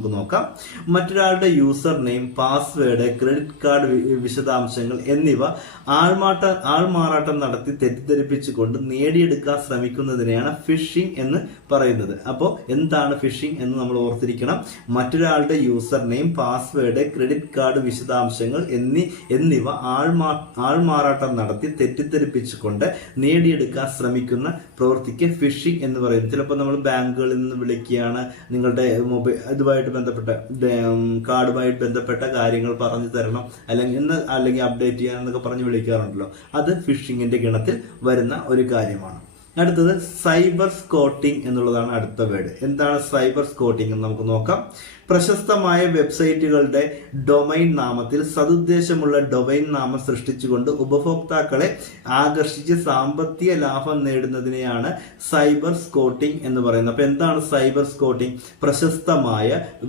നമുക്ക് നോക്കാം. മറ്റൊരാളുടെ user name, password, credit card വിശദാംശങ്ങൾ എന്നിവ ആൾമാറാട്ടം നടത്തി തെറ്റിദ്ധരിപ്പിച്ചുകൊണ്ട് നേടിയെടുക്കാൻ ശ്രമിക്കുന്നതിനെയാണ് ഫിഷിംഗ് എന്ന് പറയുന്നത്. അപ്പോൾ എന്താണ് ഫിഷിംഗ് എന്ന് നമ്മൾ ഓർത്തിരിക്കണം. മറ്റൊരാളുടെ user name, password, credit card വിശദാംശങ്ങൾ എന്നിവ ആൾമാറാട്ടം നടത്തി തെറ്റിദ്ധരിപ്പിച്ചുകൊണ്ട് നേടിയെടുക്കാൻ ശ്രമിക്കുന്ന പ്രവൃത്തിക്ക് ഫിഷിംഗ് എന്ന് പറയുന്നത്. ചിലപ്പോൾ നമ്മൾ ബാങ്കുകളിൽ നിന്ന് വിളിക്കുകയാണ്, നിങ്ങളുടെ മൊബൈൽ ഇതുമായിട്ട് ബന്ധപ്പെട്ട കാർഡുമായിട്ട് ബന്ധപ്പെട്ട കാര്യങ്ങൾ പറഞ്ഞു തരണം, അല്ലെങ്കിൽ അപ്ഡേറ്റ് ചെയ്യാൻ എന്നൊക്കെ പറഞ്ഞ് വിളിക്കാറുണ്ടല്ലോ. അത് ഫിഷിംഗിന്റെ ഗണത്തിൽ വരുന്ന ഒരു കാര്യമാണ്. അടുത്തത് സൈബർ സ്കോട്ടിംഗ് എന്നുള്ളതാണ് അടുത്ത വേർഡ്. എന്താണ് സൈബർ സ്കോട്ടിംഗ് എന്ന് നമുക്ക് നോക്കാം. പ്രശസ്തമായ വെബ്സൈറ്റുകളുടെ ഡൊമൈൻ നാമത്തിൽ സതുദ്ദേശമുള്ള ഡൊമൈൻ നാമം സൃഷ്ടിച്ചുകൊണ്ട് ഉപഭോക്താക്കളെ ആകർഷിച്ച് സാമ്പത്തിക ലാഭം നേടുന്നതിനെയാണ് സൈബർ സ്കോട്ടിംഗ് എന്ന് പറയുന്നത്. അപ്പൊ എന്താണ് സൈബർ സ്കോട്ടിംഗ്? പ്രശസ്തമായ